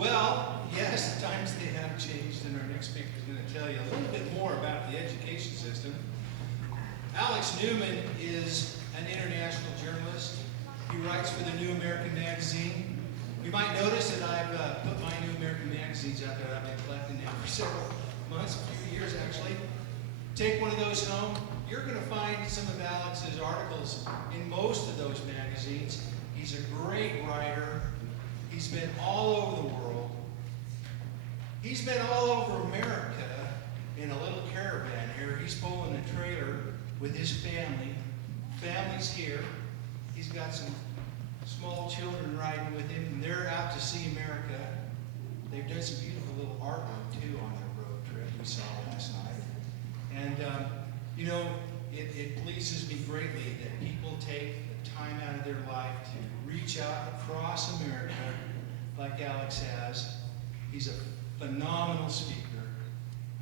Well, yes, the times they have changed, and our next speaker is going to tell you a little bit more about the education system. Alex Newman is an international journalist. He writes for the New American Magazine. You might notice that I've put my New American magazines out there. I've been collecting now for several months, a few years actually. Take one of those home. You're going to find some of Alex's articles in most of those magazines. He's a great writer. He's been all over the world. He's been all over America in a little caravan here. He's pulling a trailer with his family. Family's here. He's got some small children riding with him, and they're out to see America. They've done some beautiful little artwork, too, on their road trip we saw last night. And, you know, it pleases me greatly that people take the time out of their life to reach out across America like Alex has. He's a phenomenal speaker.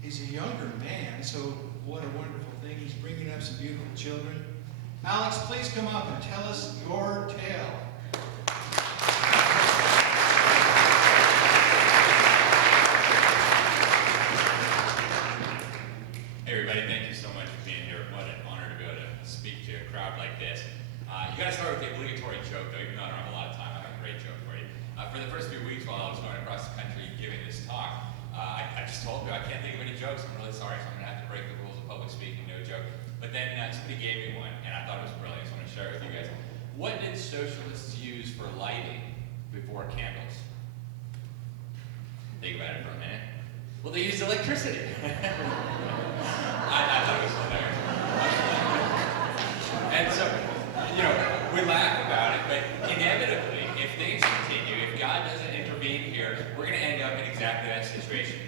He's a younger man, so what a wonderful thing. He's bringing up some beautiful children. Alex, please come up and tell us your tale. Hey everybody, thank you so much for being here. What an honor to be able to speak to a crowd like this. You got to start with the obligatory joke, though, even though I don't have a lot of time. I have a great joke for you. For the first few weeks while I was going across the country giving this talk, I just told you I can't think of any jokes. I'm really sorry, so I'm going to have to break the rules of public speaking, no joke. But then somebody gave me one, and I thought it was brilliant, so I want to share it with you guys. What did socialists use for lighting before candles? Think about it for a minute. Well, they used electricity. I thought it was hilarious. And so, you know, we laugh about it, but inevitably, if things continue, if God doesn't intervene here, we're going to end up in exactly that situation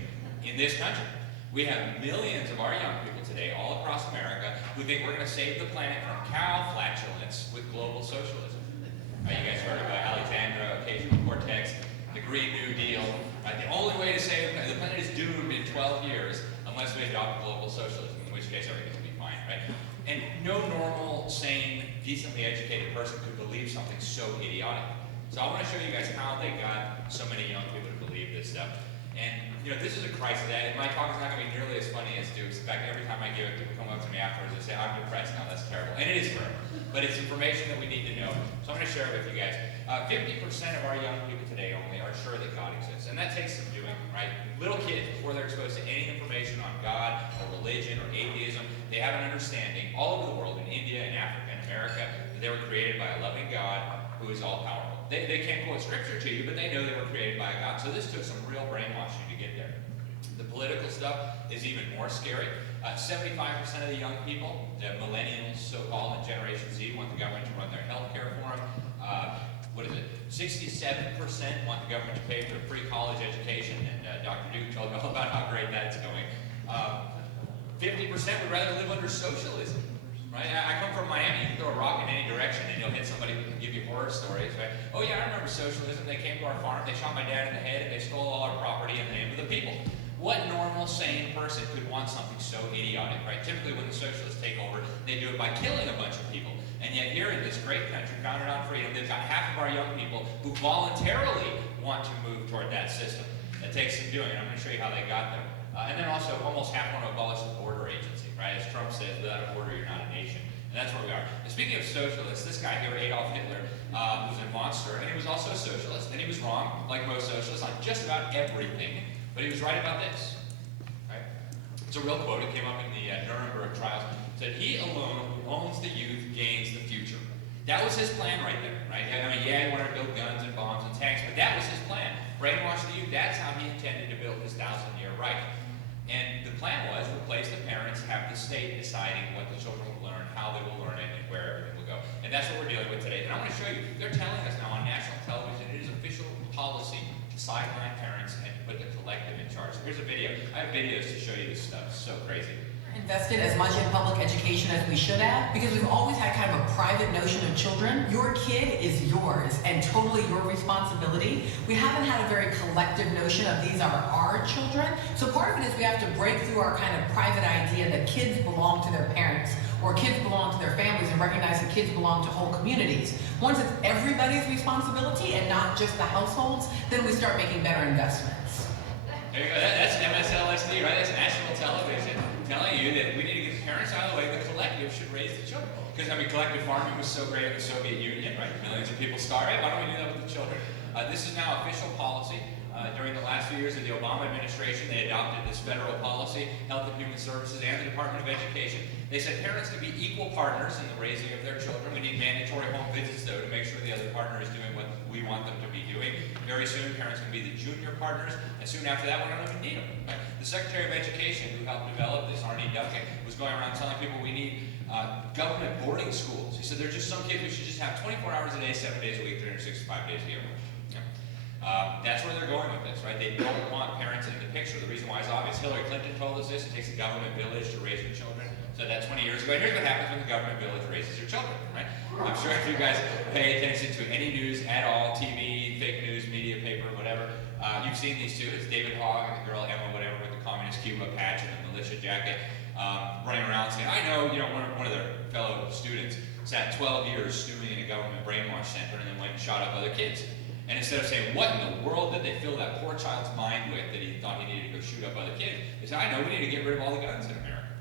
in this country. We have millions of our young people today, all across America, who think we're going to save the planet from cow flatulence with global socialism. You guys heard about Alexandra Ocasio-Cortez, the Green New Deal. The only way to save the planet is doomed in 12 years unless we adopt global socialism, in which case everything will be fine, right? And no normal, sane, decently educated person could believe something so idiotic. So I want to show you guys how they got so many young people to believe this stuff. And, you know, this is a crisis. My talk is not going to be nearly as funny as Duke's. In fact, every time I give it, people come up to me afterwards and say, I'm depressed now, that's terrible. And it is terrible. But it's information that we need to know. So I'm going to share it with you guys. 50% of our young people today only are sure that God exists. And that takes some doing, right? Little kids, before they're exposed to any information on God or religion or atheism, they have an understanding all over the world, in India and Africa and America, that they were created by a loving God who is all-powerful. They can't quote scripture to you, but they know they were created by a God. So this took some real brainwashing to get there. The political stuff is even more scary. 75% of the young people, the millennials, so-called, and Generation Z, want the government to run their health care for them. 67% want the government to pay for a free college education, and Dr. Duke told me all about how great that's going. 50% would rather live under socialism. Right? I come from Miami. You can throw a rock in any direction and you'll hit somebody who can give you horror stories, right? Oh yeah, I remember socialism. They came to our farm, they shot my dad in the head, and they stole all our property in the name of the people. What normal, sane person could want something so idiotic, right? Typically when the socialists take over, they do it by killing a bunch of people. And yet here in this great country, founded on freedom, they've got half of our young people who voluntarily want to move toward that system. It takes some doing. I'm going to show you how they got there. And then also, almost half want to abolish the border agency, right? As Trump says, without a border, you're not a nation. And that's where we are. And speaking of socialists, this guy here, Adolf Hitler, was a monster, and he was also a socialist. And he was wrong, like most socialists, on just about everything. But he was right about this, right? It's a real quote. It came up in the Nuremberg trials. It said, he alone who owns the youth gains the future. That was his plan right there, right? I mean, yeah, he wanted to build guns and bombs and tanks, but that was his plan. Brainwash the youth. That's how he intended to build his 1,000-year Reich. And the plan was replace the parents, have the state deciding what the children will learn, how they will learn it, and where everything will go. And that's what we're dealing with today. And I want to show you, they're telling us now on national television, it is official policy to sideline parents and to put the collective in charge. So here's a video. I have videos to show you this stuff. It's so crazy. Invested as much in public education as we should have, because we've always had kind of a private notion of children. Your kid is yours and totally your responsibility. We haven't had a very collective notion of these are our children. So part of it is we have to break through our kind of private idea that kids belong to their parents or kids belong to their families and recognize that kids belong to whole communities. Once it's everybody's responsibility and not just the households, then we start making better investments. There you go. That's MSLSD, right? That's national television telling you that we need to get the parents out of the way. The collective should raise the children. Because, I mean, collective farming was so great in the Soviet Union, right? Millions of people starved. Why don't we do that with the children? This is now official policy. During the last few years of the Obama administration, they adopted this federal policy, Health and Human Services and the Department of Education. They said parents can be equal partners in the raising of their children. We need mandatory home visits, though, to make sure the other partner is doing what we want them to be doing. Very soon, parents can be the junior partners, and soon after that, we don't even need them. Right? The Secretary of Education, who helped develop this, Arne Duncan, was going around telling people we need government boarding schools. He said there are just some kids we should just have 24 hours a day, 7 days a week, 365 days a year. That's where they're going with this, right? They don't want parents in the picture. The reason why is obvious. Hillary Clinton told us this. It takes a government village to raise your children. So that 20 years ago. And here's what happens when the government village raises your children, right? I'm sure if you guys pay attention to any news at all, TV, fake news, media, paper, whatever, you've seen these two. It's David Hogg and the girl Emma, whatever, with the communist Cuba patch and the militia jacket, running around saying, I know, you know, one of their fellow students sat 12 years stewing in a government brainwash center and then went and shot up other kids. And instead of saying, what in the world did they fill that poor child's mind with that he thought he needed to go shoot up other kids? They said, I know, we need to get rid of all the guns in America.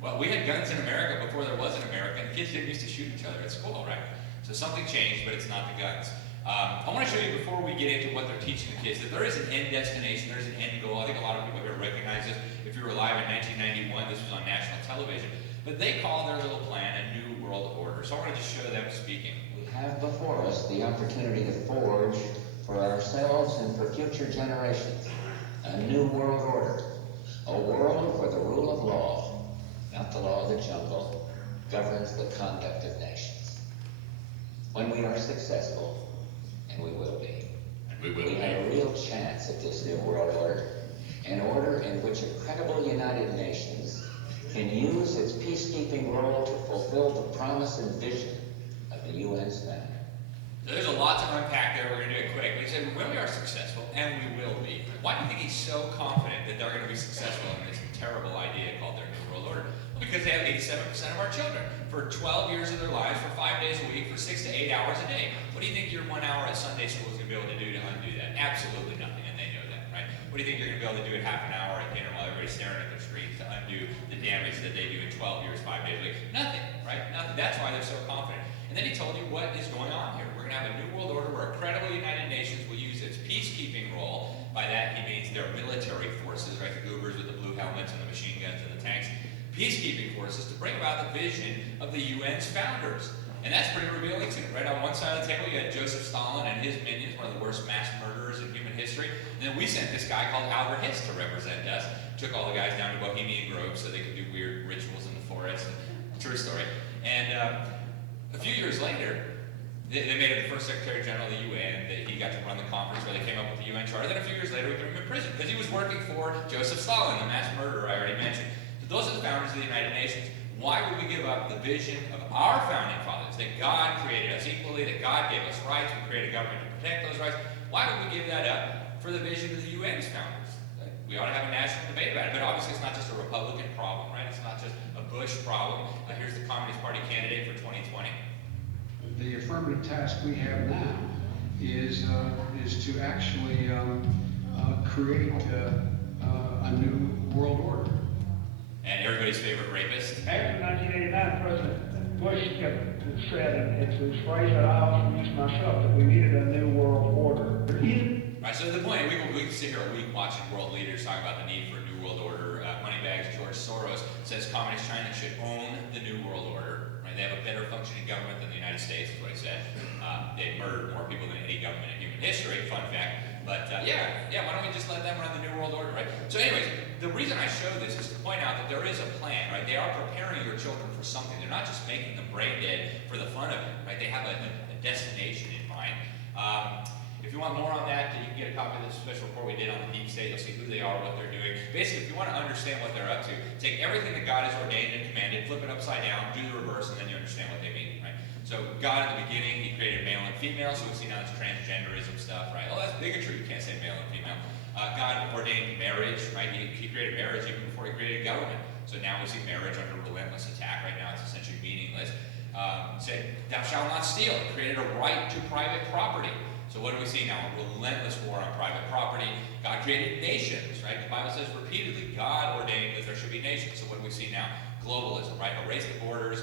Well, we had guns in America before there was an America, and kids didn't used to shoot each other at school, right? So something changed, but it's not the guns. I want to show you, before we get into what they're teaching the kids, that there is an end destination, there's an end goal. I think a lot of people here recognize this. If you were alive in 1991, this was on national television. But they call their little plan a New World Order. So I want to just show them speaking. Have before us the opportunity to forge for ourselves and for future generations a new world order, a world where the rule of law, not the law of the jungle, governs the conduct of nations. When we are successful, and we will be, we have a real chance at this new world order, an order in which a credible United Nations can use its peacekeeping role to fulfill the promise and vision the UN's standard. So there's a lot to unpack there. We're going to do it quick. He said, when we are successful, and we will be. Why do you think he's so confident that they're going to be successful in this terrible idea called their New World Order? Well, because they have 87% of our children for 12 years of their lives, for 5 days a week, for 6 to 8 hours a day. What do you think your 1 hour at Sunday school is going to be able to do to undo that? Absolutely nothing, and they know that, right? What do you think you're going to be able to do at half an hour at dinner while everybody's staring at their screens to undo the damage that they do in 12 years, 5 days a week? Nothing, right? Nothing. That's why they're so confident. And then he told you what is going on here. We're going to have a new world order where a credible United Nations will use its peacekeeping role. By that, he means their military forces, right? The goobers with the blue helmets and the machine guns and the tanks. Peacekeeping forces to bring about the vision of the UN's founders. And that's pretty revealing too, right? On one side of the table, you had Joseph Stalin and his minions, one of the worst mass murderers in human history. And then we sent this guy called Albert Hitz to represent us. Took all the guys down to Bohemian Grove so they could do weird rituals in the forest. True story. And a few years later, they made him the first Secretary General of the UN. He got to run the conference where they came up with the UN Charter. Then a few years later, we threw him in prison because he was working for Joseph Stalin, the mass murderer I already mentioned. So those are the founders of the United Nations. Why would we give up the vision of our founding fathers, that God created us equally, that God gave us rights, we created a government to protect those rights? Why would we give that up for the vision of the UN's founders? We ought to have a national debate about it, but obviously it's not just a Republican problem, right? It's not just a Bush problem. Here's the Communist Party candidate for 2020. The affirmative task we have now is to actually create a new world order. And everybody's favorite rapist. After 1989, President Bush said, and it's a phrase that I often use myself, that we needed a new world order. Right, so the point, we can sit here a week watching world leaders talk about the need for a new world order. Moneybags George Soros says communist China should own the new world order. Right, they have a better functioning government than the United States, is what he said. They've murdered more people than any government in human history, fun fact. But yeah, why don't we just let them run the new world order, right? So anyways, the reason I show this is to point out that there is a plan, right? They are preparing your children for something. They're not just making them brain dead for the fun of it, right? They have a destination in mind. If you want more on that, you can get a copy of this special report we did on the deep state. You'll see who they are, what they're doing. Basically, if you want to understand what they're up to, take everything that God has ordained and commanded, flip it upside down, do the reverse, and then you understand what they mean, right? So God, in the beginning, he created male and female, so we see now it's transgenderism stuff, right? Oh, that's bigotry. You can't say male and female. God ordained marriage, right? He created marriage even before he created government. So now we see marriage under relentless attack. Right now it's essentially meaningless. Said, thou shalt not steal. He created a right to private property. So what do we see now? A relentless war on private property. God created nations, right? The Bible says repeatedly, God ordained that there should be nations. So what do we see now? Globalism, right? Erase the borders,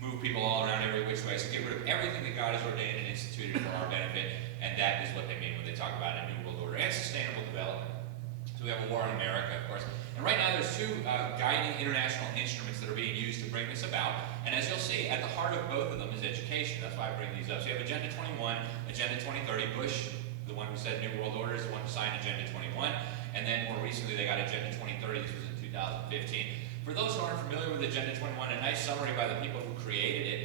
move people all around every which way. So get rid of everything that God has ordained and instituted for our benefit. And that is what they mean when they talk about a new world order and sustainable development. So we have a war on America, of course. And right now there's two guiding international instruments that are being used to bring this about. And as you'll see, at the heart of both of them is education. That's why I bring these up. So you have Agenda 21, Agenda 2030. Bush, the one who said New World Order, is the one who signed Agenda 21. And then more recently they got Agenda 2030. This was in 2015. For those who aren't familiar with Agenda 21, a nice summary by the people who created it.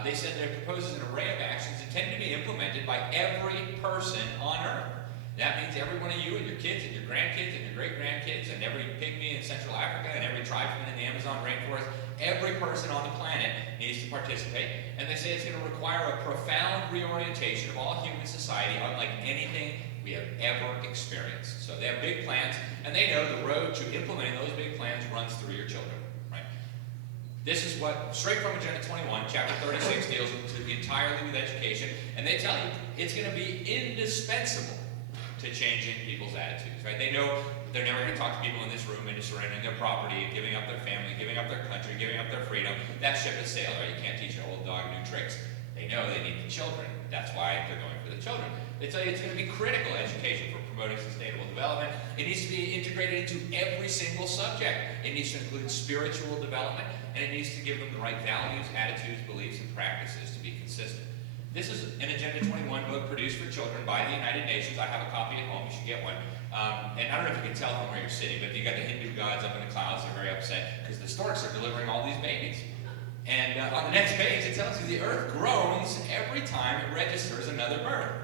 They said that it proposes an array of actions intended to be implemented by every person on Earth. That means every one of you and your kids and your grandkids and your great-grandkids and every pygmy in Central Africa and every tribesman in the Amazon rainforest, every person on the planet needs to participate. And they say it's going to require a profound reorientation of all human society unlike anything we have ever experienced. So they have big plans, and they know the road to implementing those big plans runs through your children. Right? This is what, straight from Agenda 21, Chapter 36 deals entirely with education, and they tell you it's going to be indispensable to changing people's attitudes, right? They know they're never going to talk to people in this room into surrendering their property, giving up their family, giving up their country, giving up their freedom. That ship has sailed, right? You can't teach an old dog new tricks. They know they need the children. That's why they're going for the children. They tell you it's going to be critical education for promoting sustainable development. It needs to be integrated into every single subject. It needs to include spiritual development, and it needs to give them the right values, attitudes, beliefs, and practices to be consistent. This is an Agenda 21 book produced for children by the United Nations. I have a copy at home. You should get one. And I don't know if you can tell from where you're sitting, but you got the Hindu gods up in the clouds. They're very upset because the storks are delivering all these babies. And on the next page, it tells you the earth groans every time it registers another birth.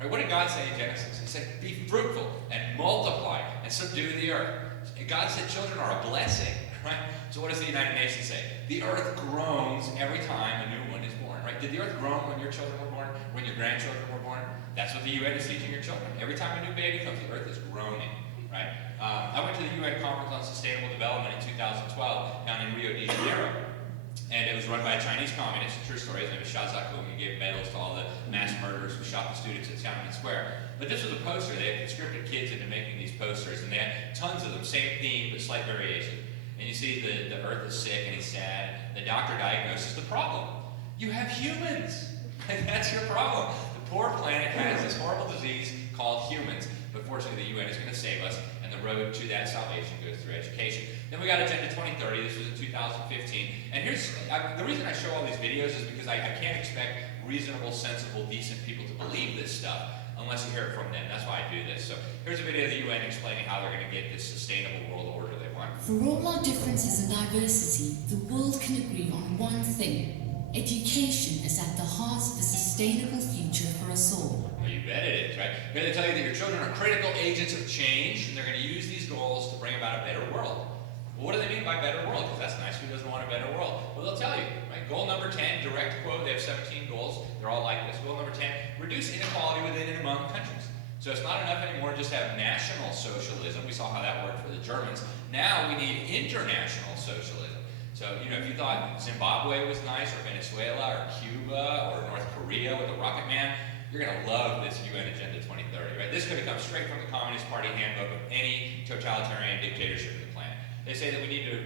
Right, what did God say in Genesis? He said, be fruitful and multiply and subdue the earth. And God said children are a blessing. Right? So what does the United Nations say? The earth groans every time a new one is born. Right? Did the earth groan when your children were born? When your grandchildren were born? That's what the UN is teaching your children. Every time a new baby comes, the earth is groaning. Right? I went to the UN Conference on Sustainable Development in 2012 down in Rio de Janeiro. And it was run by a Chinese communist, true story. His name is Xia Zhakun. He gave medals to all the mass murderers who shot the students at Tiananmen Square. But this was a poster. They had conscripted kids into making these posters, and they had tons of them, same theme, but slight variation. And you see the earth is sick and he's sad. The doctor diagnoses the problem. You have humans. And that's your problem. The poor planet has this horrible disease called humans. But fortunately, the UN is going to save us, and the road to that salvation goes through education. Then we got Agenda 2030. This was in 2015. And here's the reason I show all these videos is because I can't expect reasonable, sensible, decent people to believe this stuff unless you hear it from them. That's why I do this. So here's a video of the UN explaining how they're going to get this sustainable world order they want. For all our differences and diversity, the world can agree on one thing. Education is at the heart of the sustainable future for us all. Well, you bet it is, right? They're going to tell you that your children are critical agents of change, and they're going to use these goals to bring about a better world. Well, what do they mean by better world? Because that's nice. Who doesn't want a better world? Well, they'll tell you, right? Goal number 10, direct quote. They have 17 goals. They're all like this. Goal number 10, reduce inequality within and among countries. So it's not enough anymore just to have national socialism. We saw how that worked for the Germans. Now we need international socialism. So, you know, if you thought Zimbabwe was nice, or Venezuela, or Cuba, or North Korea with the Rocket Man, you're going to love this UN Agenda 2030, right? This could have come straight from the Communist Party handbook of any totalitarian dictatorship on the planet. They say that we need to,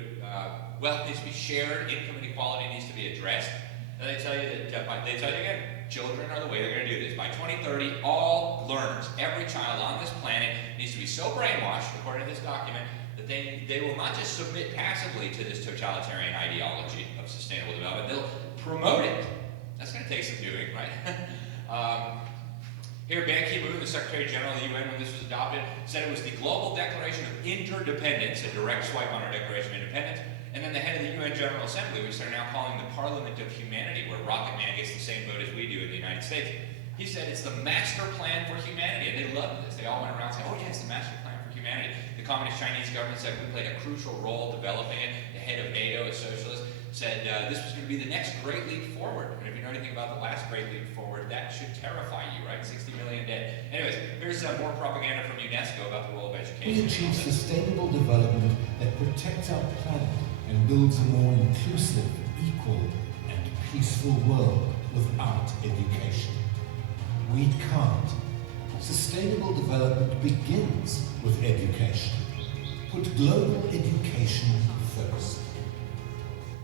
wealth needs to be shared, income inequality needs to be addressed. And they tell you that, they tell you again, children are the way they're going to do this. By 2030, all learners, every child on this planet needs to be so brainwashed, according to this document, that they will not just submit passively to this totalitarian ideology of sustainable development, they'll promote it. That's going to take some doing, right? Here, Ban Ki-moon, the Secretary General of the UN, when this was adopted, said it was the Global Declaration of Interdependence, a direct swipe on our Declaration of Independence. And then the head of the UN General Assembly, which they're now calling the Parliament of Humanity, where Rocket Man gets the same vote as we do in the United States. He said it's the master plan for humanity, and they loved this. They all went around saying, oh yeah, it's the master plan for humanity. The Communist Chinese government said we played a crucial role developing it. The head of NATO, a socialist, said this was going to be the next great leap forward. And if you know anything about the last great leap forward, that should terrify you, right? 60 million dead. Anyways, here's more propaganda from UNESCO about the role of We education. achieve sustainable development that protects our planet and builds a more inclusive, equal, and peaceful world without education. We can't. Sustainable development begins with education. Put global education first.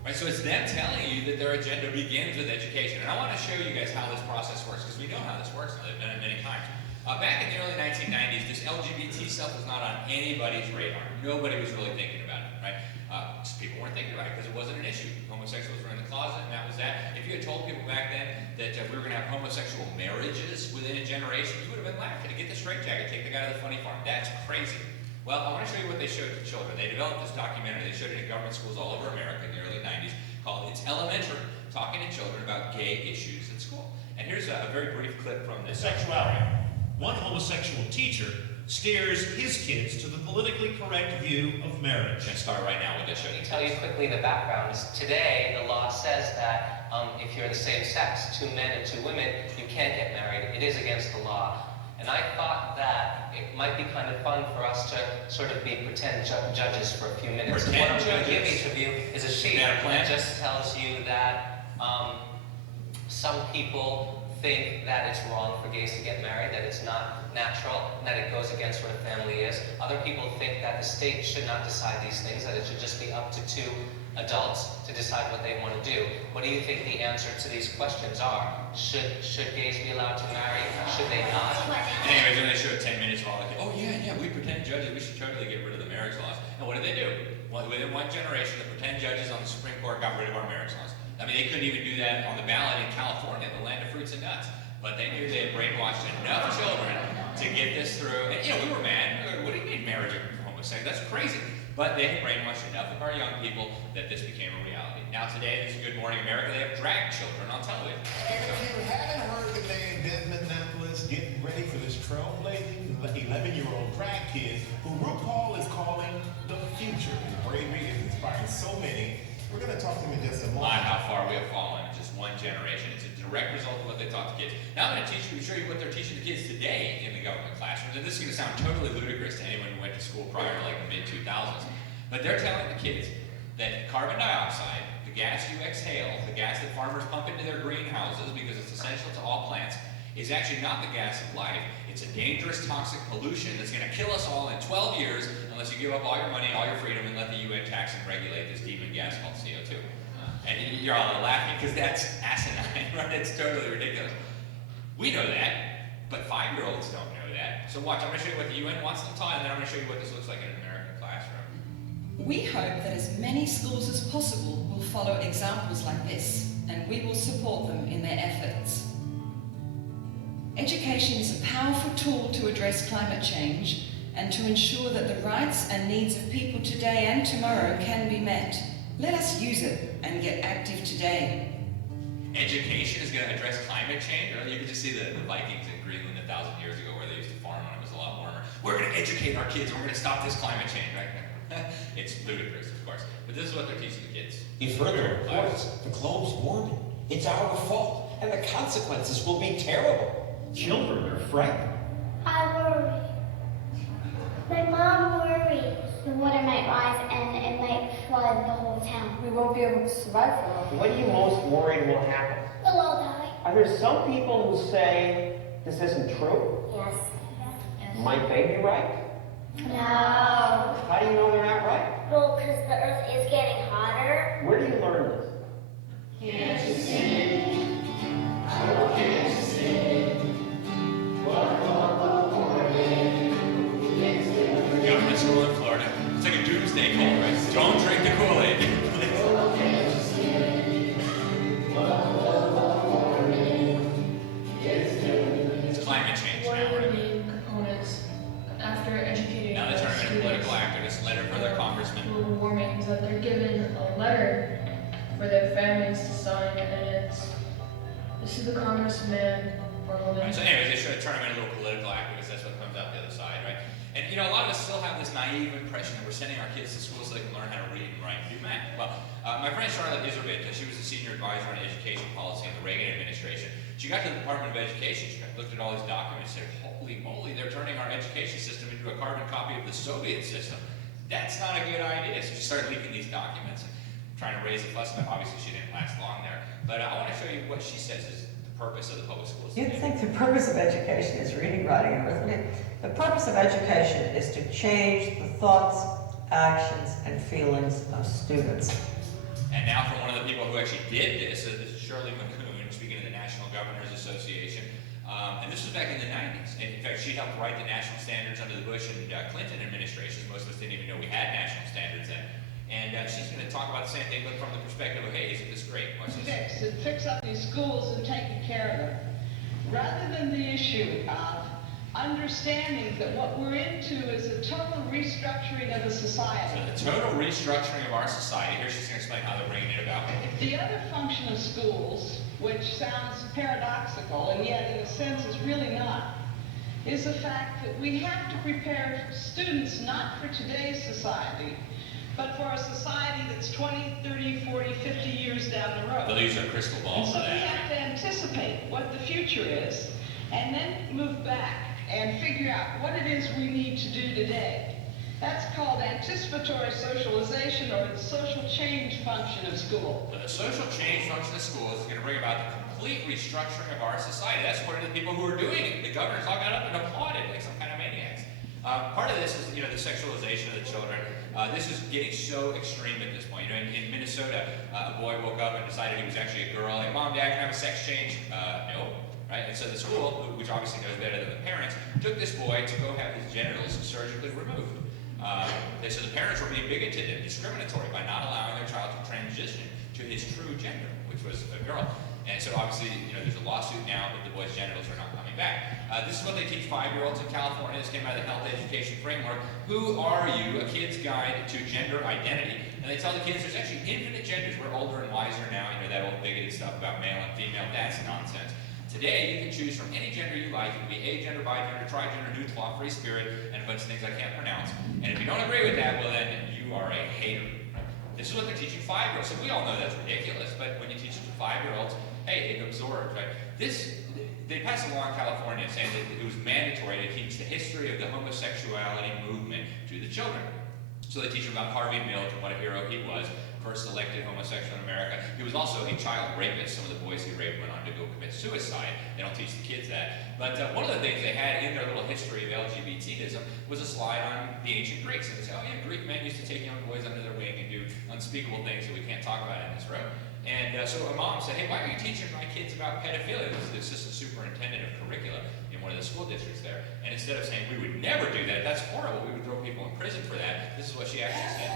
Right, so it's them telling you that their agenda begins with education. And I want to show you guys how this process works, because we know how this works. They've done it many times. Back in the early 1990s, this LGBT stuff was not on anybody's radar. Nobody was really thinking about it, right? Just people weren't thinking about it because it wasn't an issue. Homosexuals were in the closet, and that was that. If you had told people back then that we were going to have homosexual marriages within a generation, you would have been laughing. Get the straitjacket, take the guy to the funny farm. That's crazy. Well, I want to show you what they showed to children. They developed this documentary. They showed it in government schools all over America in the early 90s called It's Elementary, talking to children about gay issues at school. And here's a very brief clip from this. Sexuality. One homosexual teacher steers his kids to the politically correct view of marriage. Let's start right now with this show. Let me tell you quickly the background. Today, the law says that if you're the same sex, 2 men and 2 women, you can't get married. It is against the law. And I thought that it might be kind of fun for us to sort of be pretend judges for a few minutes. And what I'm going to give each of you is a sheet that just tells you that some people think that it's wrong for gays to get married, that it's not natural, and that it goes against what a family is. Other people think that the state should not decide these things, that it should just be up to 2 adults to decide what they want to do. What do you think the answer to these questions are? Should gays be allowed to marry? Should they not? Anyways, when they showed 10 minutes of all like, oh yeah, we pretend judges, we should totally get rid of the marriage laws. And what did they do? Well, within one generation, the pretend judges on the Supreme Court got rid of our marriage laws. I mean, they couldn't even do that on the ballot in California, the land of fruits and nuts. But they knew they had brainwashed enough children to get this through. And, you know, we were mad. What do you mean marriage of homosexuals? That's crazy. But they had brainwashed enough of our young people that this became a reality. Now today, this is Good Morning America. They have drag children on television. And if you haven't heard the man Desmond Nicholas getting ready for this trailblazing 11-year-old drag kid who RuPaul is calling the future. His bravery is inspiring so many. We're going to talk to him in just a moment. My, how far we have fallen in just one generation. It's a direct result of what they taught the kids. Now I'm going to show you what they're teaching the kids today in the government classrooms. And this is going to sound totally ludicrous to anyone who went to school prior to like the mid-2000s. But they're telling the kids that carbon dioxide, the gas you exhale, the gas that farmers pump into their greenhouses because it's essential to all plants, is actually not the gas of life. It's a dangerous, toxic pollution that's going to kill us all in 12 years unless you give up all your money, all your freedom, and let the UN tax and regulate this demon gas called CO2. And you're all laughing because that's asinine, right? It's totally ridiculous. We know that, but 5-year-olds don't know that. So watch, I'm going to show you what the UN wants them taught, and then I'm going to show you what this looks like in an American classroom. We hope that as many schools as possible will follow examples like this, and we will support them in their efforts. Education is a powerful tool to address climate change and to ensure that the rights and needs of people today and tomorrow can be met. Let us use it and get active today. Education is going to address climate change. You can just see the Vikings in Greenland 1,000 years ago where they used to farm when it was a lot warmer. We're going to educate our kids. We're going to stop this climate change, right? It's ludicrous, of course. But this is what they're teaching the kids. You've heard the reports. The globe's warming. It's our fault. And the consequences will be terrible. Children are frightened. I worry. My mom worries. The water might rise and it might flood the whole town. We won't be able to survive for long. What are you most worried will happen? We'll all die. Are there some people who say this isn't true? Yes. Might they be right? No. How do you know they're not right? Well, because the earth is getting hotter. Where do you learn this? Kansas City. Kansas City. Government school in Florida. It's like a doomsday call, right? Don't drink the Kool-Aid. It's climate change One now, of the right? main components after educating Now they turn them into political activists, letter for their congressman. global warming is that they're given a letter for their families to sign, and this is the congressman or world. Right, so anyways, they should turn them into little political activists. That's what comes out the other side, right? And you know, a lot of us still have this naive impression that we're sending our kids to school so they can learn how to read and write and do math. Well, my friend Charlotte Iservit, she was the senior advisor on education policy in the Reagan administration. She got to the Department of Education, she looked at all these documents and said, holy moly, they're turning our education system into a carbon copy of the Soviet system. That's not a good idea. So she started leaking these documents and trying to raise a fuss. Obviously, she didn't last long there. But I want to show you what she says is the purpose of the public schools. You'd think the purpose of education is reading, writing, and arithmetic. The purpose of education is to change the thoughts, actions, and feelings of students. And now from one of the people who actually did this is Shirley McCoon, speaking of the National Governors Association. And this was back in the 90s. And in fact, she helped write the national standards under the Bush and Clinton administrations. Most of us didn't even know we had national standards then. And she's going to talk about the same thing, but from the perspective of, hey, isn't this great? Watch this. Fix up these schools and taking care of them. Rather than the issue of understanding that what we're into is a total restructuring of the society. So the total restructuring of our society. Here she's going to explain how they're bringing it about. The other function of schools, which sounds paradoxical, and yet in a sense is really not, is the fact that we have to prepare students not for today's society, but for a society that's 20, 30, 40, 50 years down the road. They'll use their crystal ball for And so we that. have to anticipate what the future is, and then move back and figure out what it is we need to do today. That's called anticipatory socialization, or the social change function of school. So the social change function of schools is going to bring about the complete restructuring of our society. That's according to the people who are doing it. The governors all got up and applauded like some kind of maniacs. Part of this is, you know, the sexualization of the children. This is getting so extreme at this point. You know, in Minnesota, a boy woke up and decided he was actually a girl. Like, Mom, Dad, can I have a sex change? No. Right? And so the school, which obviously knows better than the parents, took this boy to go have his genitals surgically removed. So the parents were being bigoted and discriminatory by not allowing their child to transition to his true gender, which was a girl. And so obviously, you know, there's a lawsuit now, but the boy's genitals are not coming back. This is what they teach 5-year-olds in California. This came out of the Health Education Framework. Who are you? A Kid's Guide to Gender Identity. And they tell the kids there's actually infinite genders. We're older and wiser now. You know, that old bigoted stuff about male and female. That's nonsense. Today, you can choose from any gender you like. You can be agender, bigender, trigender, neutral, free spirit, and a bunch of things I can't pronounce. And if you don't agree with that, well then, you are a hater. Right? This is what they're teaching 5-year-olds. So we all know that's ridiculous, but when you teach it to 5-year-olds, hey, it absorbs, right? They passed a law in California saying that it was mandatory to teach the history of the homosexuality movement to the children. So they teach them about Harvey Milk and what a hero he was, first elected homosexual in America. He was also a child rapist. Some of the boys he raped went on to go commit suicide. They don't teach the kids that. But one of the things they had in their little history of LGBTism was a slide on the ancient Greeks. And they say, oh yeah, Greek men used to take young boys under their wing and do unspeakable things that we can't talk about in this room. And so a mom said, hey, why are you teaching my kids about pedophilia? This is the assistant superintendent of curricula in one of the school districts there. And instead of saying, we would never do that, that's horrible, we would throw people in prison for that, this is what she actually said.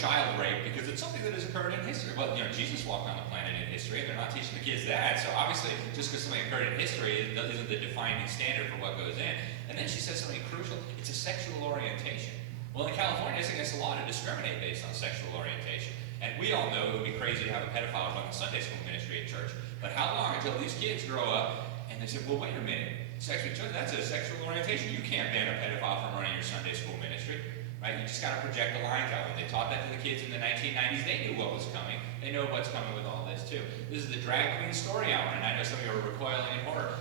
Child rape because it's something that has occurred in history. Well, you know, Jesus walked on the planet in history, and they're not teaching the kids that. So obviously, just because something occurred in history isn't the defining standard for what goes in. And then she says something crucial. It's a sexual orientation. Well, in California, it's against the law to discriminate based on sexual orientation. And we all know it would be crazy to have a pedophile run the Sunday school ministry at church. But how long until these kids grow up and they say, well, wait a minute, sex with children, that's a sexual orientation. You can't ban a pedophile from running your Sunday school ministry. Right? You just got to project the lines out. When they taught that to the kids in the 1990s, they knew what was coming. They know what's coming with all this, too. This is the drag queen story hour, and I know some of you are recoiling in horror.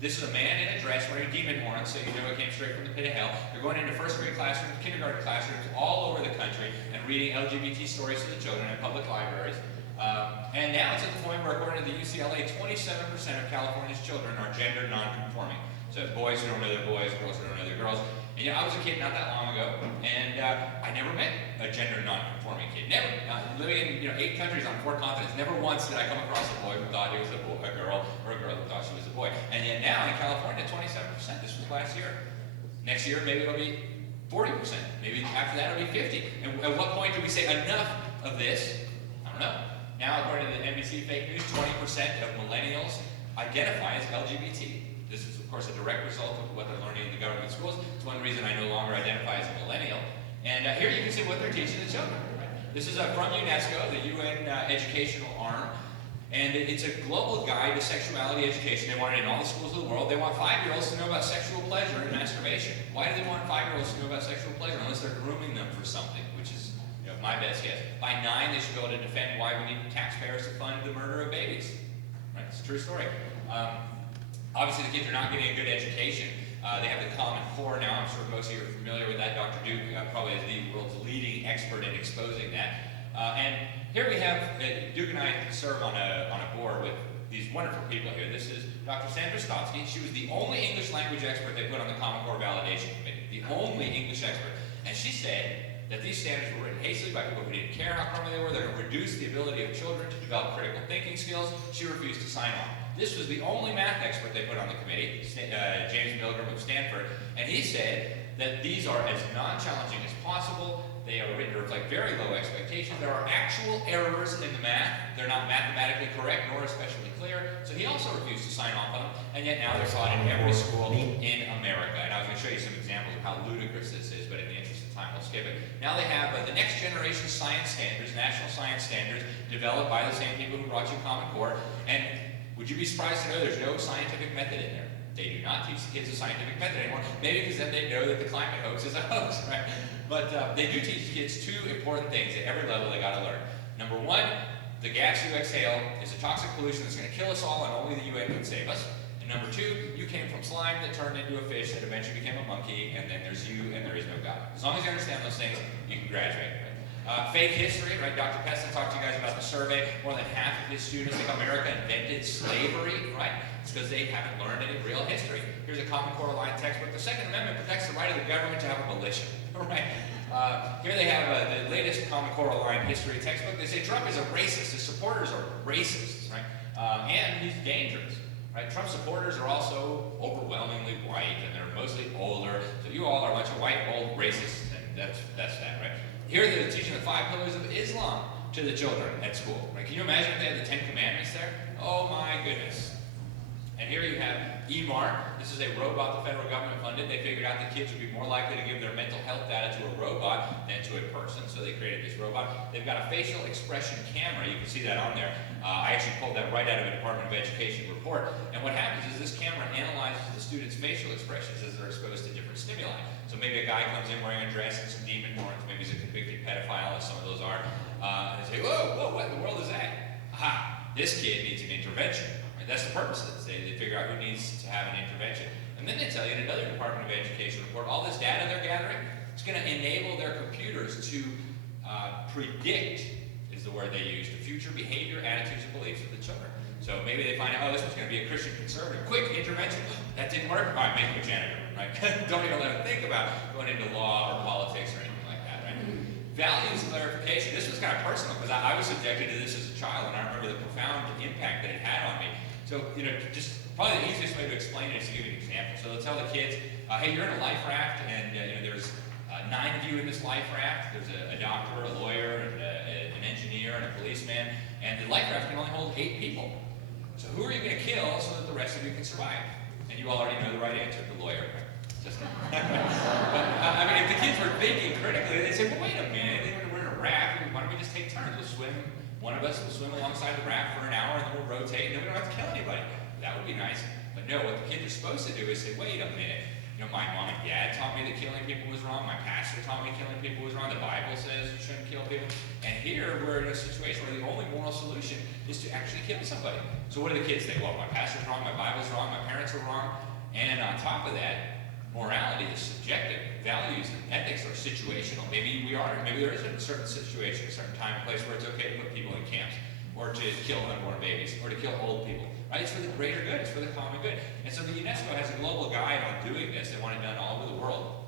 This is a man in a dress wearing demon horns, so you know it came straight from the pit of hell. They're going into first grade classrooms, kindergarten classrooms, all over the country, and reading LGBT stories to the children in public libraries. And now it's at the point where, according to the UCLA, 27% of California's children are gender non-conforming. So boys who don't know their boys, girls who don't know their girls. And I was a kid not that long ago, and I never met a gender non-conforming kid. Never. Living in 8 countries on 4 continents, never once did I come across a boy who thought he was a girl, or a girl who thought she was a boy. And yet now in California, 27%. This was last year. Next year, maybe it'll be 40%. Maybe after that, it'll be 50%. And at what point do we say enough of this? I don't know. Now, according to the NBC fake news, 20% of millennials identify as LGBT. This is, of course, a direct result of what they're learning in the government schools. It's one reason I no longer identify as a millennial. And here you can see what they're teaching the children. This is from UNESCO, the UN educational arm. And it's a global guide to sexuality education. They want it in all the schools of the world. They want 5-year-olds to know about sexual pleasure and masturbation. Why do they want 5-year-olds to know about sexual pleasure? Unless they're grooming them for something, which is my best guess. By 9, they should be able to defend why we need taxpayers to fund the murder of babies. Right? It's a true story. Obviously, the kids are not getting a good education. They have the Common Core now. I'm sure most of you are familiar with that. Dr. Duke probably is the world's leading expert in exposing that. And here we have, Duke and I serve on a board with these wonderful people here. This is Dr. Sandra Stotsky. She was the only English language expert they put on the Common Core Validation Committee. The only English expert. And she said that these standards were written hastily by people who didn't care how crummy they were. They're going to reduce the ability of children to develop critical thinking skills. She refused to sign on. This was the only math expert they put on the committee, James Milgram of Stanford, and he said that these are as non-challenging as possible. They are written to reflect very low expectations. There are actual errors in the math. They're not mathematically correct nor especially clear. So he also refused to sign off on them, and yet now they're taught in every school in America. And I was going to show you some examples of how ludicrous this is, but in the interest of time, we'll skip it. Now they have the next generation science standards, national science standards, developed by the same people who brought you Common Core. And would you be surprised to know there's no scientific method in there? They do not teach the kids a scientific method anymore. Maybe because then they know that the climate hoax is a hoax, right? But they do teach the kids 2 important things at every level they got to learn. Number 1, the gas you exhale is a toxic pollution that's going to kill us all, and only the UN can save us. And number 2, you came from slime that turned into a fish that eventually became a monkey, and then there's you, and there is no God. As long as you understand those things, you can graduate. Right? Fake history, right? Dr. Peston talked to you guys about the survey. More than half of his students think America invented slavery, right? It's because they haven't learned any real history. Here's a Common Core line textbook. The Second Amendment protects the right of the government to have a militia, right? Here they have the latest Common Core line history textbook. They say Trump is a racist. His supporters are racists, right? And he's dangerous, right? Trump supporters are also overwhelmingly white, and they're mostly older. So you all are a bunch of white, old racists, and that's that, right? Here they're teaching the 5 pillars of Islam to the children at school. Right? Can you imagine if they had the 10 Commandments there? Oh my goodness. And here you have EMAR. This is a robot the federal government funded. They figured out that kids would be more likely to give their mental health data to a robot than to a person, so they created this robot. They've got a facial expression camera. You can see that on there. I actually pulled that right out of a Department of Education report. And what happens is this camera analyzes the students' facial expressions as they're exposed to different stimuli. So maybe a guy comes in wearing a dress and some demon horns. Maybe he's a convicted pedophile, as some of those are. And they say, whoa, what in the world is that? Aha, this kid needs an intervention. Right? That's the purpose of this. They figure out who needs to have an intervention. And then they tell you in another Department of Education report, all this data they're gathering, it's going to enable their computers to predict, is the word they use, the future behavior, attitudes, and beliefs of the children. So maybe they find out, oh, this one's going to be a Christian conservative. Quick intervention. That didn't work. All right, make him a janitor. Right? Don't even let him think about going into law or politics or anything like that. Right? Values clarification. This was kind of personal because I was subjected to this as a child, and I remember the profound impact that it had on me. So, just probably the easiest way to explain it is to give you an example. So they'll tell the kids, hey, you're in a life raft, and there's 9 of you in this life raft. There's a doctor, a lawyer, and an engineer, and a policeman, and the life raft can only hold 8 people. So who are you going to kill so that the rest of you can survive? And you already know the right answer, the lawyer. Just but, I mean, if the kids were thinking critically, they'd say, well, wait a minute, we're in a raft. Why don't we just take turns? We'll swim. One of us will swim alongside the raft for an hour, and then we'll rotate, and then we don't have to kill anybody. That would be nice. But no, what the kids are supposed to do is say, wait a minute. My mom and dad taught me that killing people was wrong. My pastor taught me killing people was wrong. The Bible says you shouldn't kill people. And here we're in a situation where the only moral solution is to actually kill somebody. So what do the kids think? Well, my pastor's wrong, my Bible's wrong, my parents are wrong. And on top of that, morality is subjective. Values and ethics are situational. Maybe there is a certain situation, a certain time and place where it's okay to put people in camps, or to kill unborn babies, or to kill old people, right? It's for the greater good, it's for the common good. And so the UNESCO has a global guide on doing this. They want it done all over the world.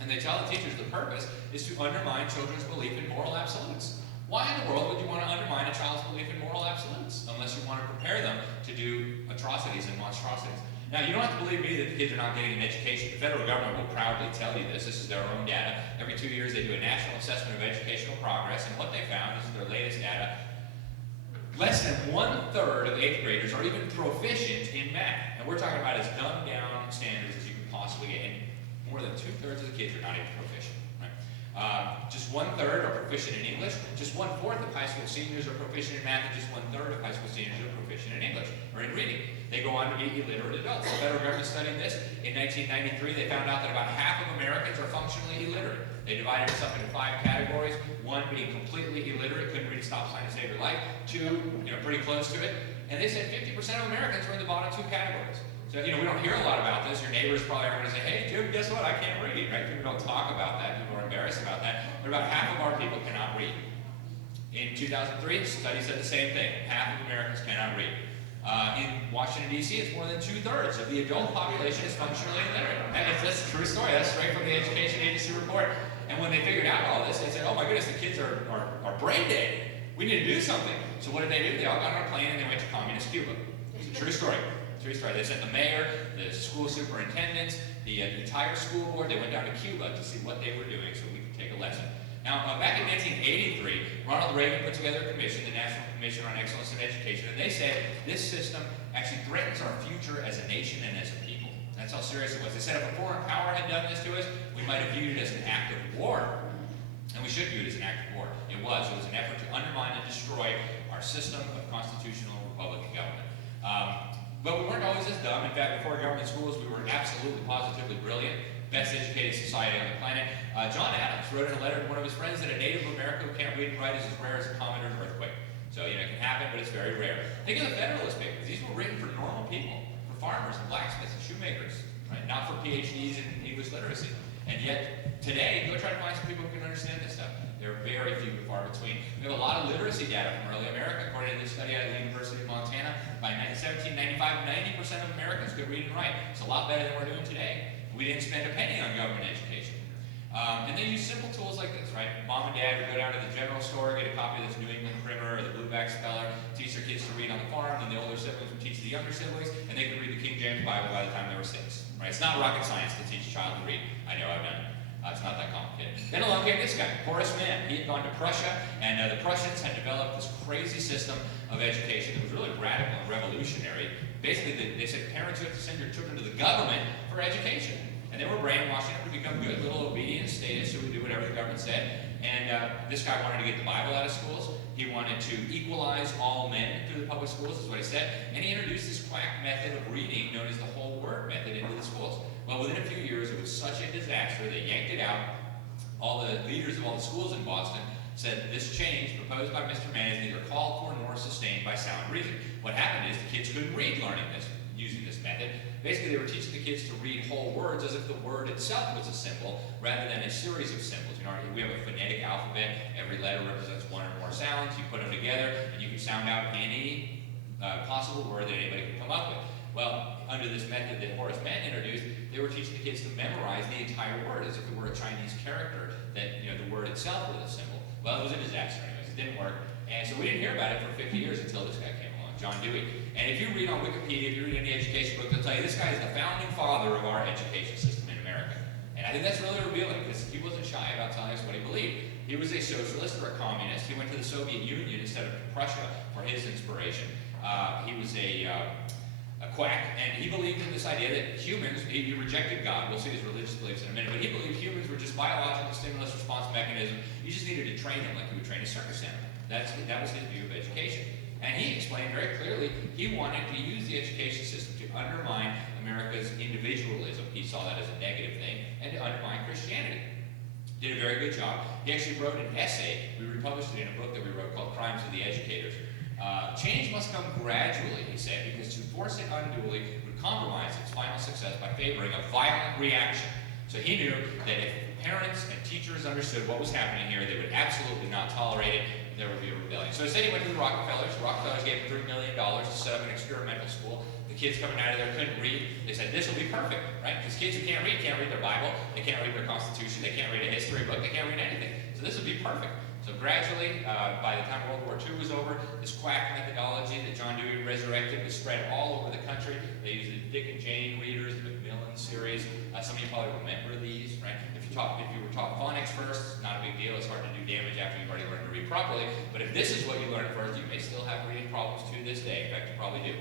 And they tell the teachers the purpose is to undermine children's belief in moral absolutes. Why in the world would you want to undermine a child's belief in moral absolutes? Unless you want to prepare them to do atrocities and monstrosities. Now, you don't have to believe me that the kids are not getting an education. The federal government will proudly tell you this. This is their own data. Every 2 years, they do a national assessment of educational progress, and what they found, this is their latest data, less than 1/3 of 8th graders are even proficient in math. And we're talking about as dumbed down standards as you can possibly get. And more than 2/3 of the kids are not even proficient. Just 1/3 are proficient in English. Just 1/4 of high school seniors are proficient in math, and just 1/3 of high school seniors are proficient in English or in reading. They go on to be illiterate adults. The federal government studied this. In 1993, they found out that about half of Americans are functionally illiterate. They divided this up into 5 categories. 1 being completely illiterate, couldn't read a stop sign to save your life. 2, pretty close to it. And they said 50% of Americans were in the bottom 2 categories. So, we don't hear a lot about this. Your neighbors probably are going to say, hey, Jim, guess what? I can't read, right? People don't talk about that. People are embarrassed about that. But about half of our people cannot read. In 2003, the study said the same thing. Half of Americans cannot read. In Washington, D.C., it's more than 2/3 of the adult population is functionally illiterate. That's a true story. That's straight from the Education Agency report. And when they figured out all this, they said, oh my goodness, the kids are brain dead. We need to do something. So what did they do? They all got on a plane and they went to communist Cuba. It's a true story. True story. They sent the mayor, the school superintendents, the entire school board. They went down to Cuba to see what they were doing so we could take a lesson. Now, back in 1983, Ronald Reagan put together a commission, the National Commission on Excellence in Education, and they said this system actually threatens our future as a nation and as a people. That's how serious it was. They said if a foreign power had done this to us, we might have viewed it as an act of war. And we should view it as an act of war. It was. It was an effort to undermine and destroy our system of constitutional Republican government. But we weren't always as dumb. In fact, before government schools, we were absolutely, positively brilliant. Best educated society on the planet. John Adams wrote in a letter to one of his friends that a native American who can't read and write is as rare as a comet or an earthquake. So, it can happen, but it's very rare. Think of the Federalist Papers. These were written for normal people, for farmers and blacksmiths and shoemakers, right? Not for PhDs in English literacy. And yet, today, go try to find some people who can understand this stuff. There are very few and far between. We have a lot of literacy data from early America. According to this study out of the University of Montana, by 1795, 90% of Americans could read and write. It's a lot better than we're doing today. We didn't spend a penny on government education. And they use simple tools like this, right? Mom and Dad would go down to the general store, get a copy of this New England Primer or the Blueback Speller, teach their kids to read on the farm, and the older siblings would teach the younger siblings, and they could read the King James Bible by the time they were 6. Right? It's not rocket science to teach a child to read. I know, I've done it. It's not that complicated. Then along came this guy, Horace Mann. He had gone to Prussia, and the Prussians had developed this crazy system of education that was really radical and revolutionary. Basically, they said, parents, you have to send your children to the government for education. And they were brainwashing them to become good little obedient statists who would do whatever the government said. And this guy wanted to get the Bible out of schools. He wanted to equalize all men through the public schools, is what he said. And he introduced this quack method of reading known as the whole word method into the schools. Well, within a few years, it was such a disaster, they yanked it out. All the leaders of all the schools in Boston said this change proposed by Mr. Mann is neither called for nor sustained by sound reason. What happened is the kids couldn't read learning this, using this method. Basically, they were teaching the kids to read whole words as if the word itself was a symbol rather than a series of symbols. We have a phonetic alphabet. Every letter represents one or more sounds. You put them together, and you can sound out any possible word that anybody can come up with. Well, under this method that Horace Mann introduced, they were teaching the kids to memorize the entire word as if it were a Chinese character, that the word itself was a symbol. Well, it was a disaster anyways. It didn't work. And so we didn't hear about it for 50 years until this guy came along, John Dewey. And if you read on Wikipedia, if you read any education book, they'll tell you this guy is the founding father of our education system in America. And I think that's really revealing because he wasn't shy about telling us what he believed. He was a socialist or a communist. He went to the Soviet Union instead of to Prussia for his inspiration. He was a quack, and he believed in this idea that humans, he rejected God, we'll see his religious beliefs in a minute, but he believed humans were just biological stimulus response mechanism. You just needed to train them like you would train a circus animal. That was his view of education. And he explained very clearly he wanted to use the education system to undermine America's individualism. He saw that as a negative thing, and to undermine Christianity. Did a very good job. He actually wrote an essay. We republished it in a book that we wrote called Crimes of the Educators. Change must come gradually, he said, because to force it unduly would compromise its final success by favoring a violent reaction. So he knew that if parents and teachers understood what was happening here, they would absolutely not tolerate it. there would be a rebellion. So instead he went to the Rockefellers. The Rockefellers gave him $3 million to set up an experimental school. The kids coming out of there couldn't read. They said, this will be perfect, right? Because kids who can't read their Bible, they can't read their Constitution, they can't read a history book, they can't read anything. So this would be perfect. So gradually, by the time World War II was over, this quack methodology that John Dewey resurrected was spread all over the country. They used the Dick and Jane readers, the Macmillan series. Some of you probably remember these, right? If you were taught phonics first, not a big deal. It's hard to do damage after you've already learned to read properly. But if this is what you learned first, you may still have reading problems to this day. In fact, you probably do.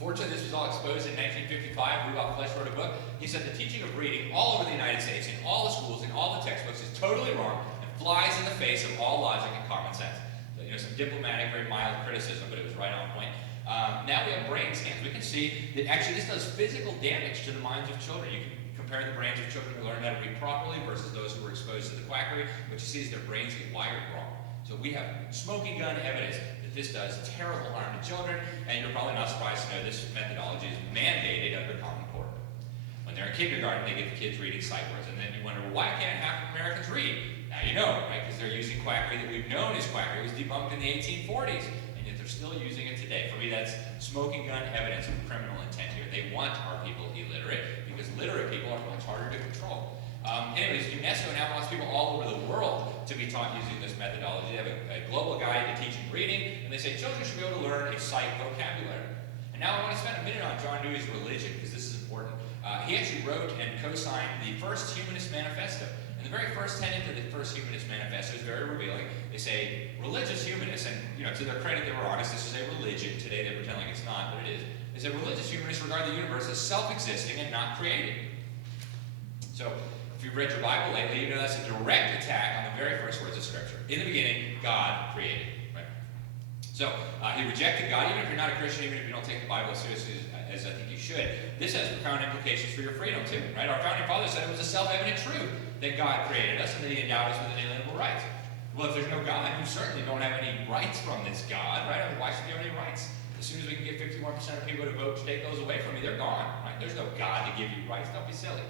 Fortunately, this was all exposed in 1955. Rudolph Flesch wrote a book. He said the teaching of reading all over the United States, in all the schools, in all the textbooks, is totally wrong and flies in the face of all logic and common sense. So, some diplomatic, very mild criticism, but it was right on point. Now we have brain scans. We can see that actually this does physical damage to the minds of children. You can compare the brains of children who learn how to read properly versus those who were exposed to the quackery. What you see is their brains get wired wrong. So we have smoking gun evidence that this does terrible harm to children, and you're probably not surprised to know this methodology is mandated under Common Core. When they're in kindergarten, they get the kids reading sight words, and then you wonder, well, why can't half of Americans read? Now you know, right? Because they're using quackery that we've known as quackery. It was debunked in the 1840s, and yet they're still using it today. For me, that's smoking gun evidence of criminal intent here. They want our people illiterate, because literate people are much harder to control. Anyways, UNESCO now wants people all over the world to be taught using this methodology. They have a global guide to teaching reading, and they say children should be able to learn a sight vocabulary. And now I want to spend a minute on John Dewey's religion, because this is important. He actually wrote and co-signed the first Humanist Manifesto. And the very first tenet of the first Humanist Manifesto is very revealing. They say religious humanists, and to their credit, they were honest. This is a religion. Today they pretend like it's not, but it is. They say religious humanists regard the universe as self-existing and not created. So, if you've read your Bible lately, you know that's a direct attack on the very first words of Scripture. In the beginning, God created. Right? So, he rejected God, even if you're not a Christian, even if you don't take the Bible as seriously as I think you should. This has profound implications for your freedom, too. Right? Our founding fathers said it was a self-evident truth that God created us and that he endowed us with inalienable rights. Well, if there's no God, you certainly don't have any rights from this God, right? I mean, why should you have any rights? As soon as we can get 51% of people to vote to take those away from you, they're gone, right? There's no God to give you rights. Don't be silly.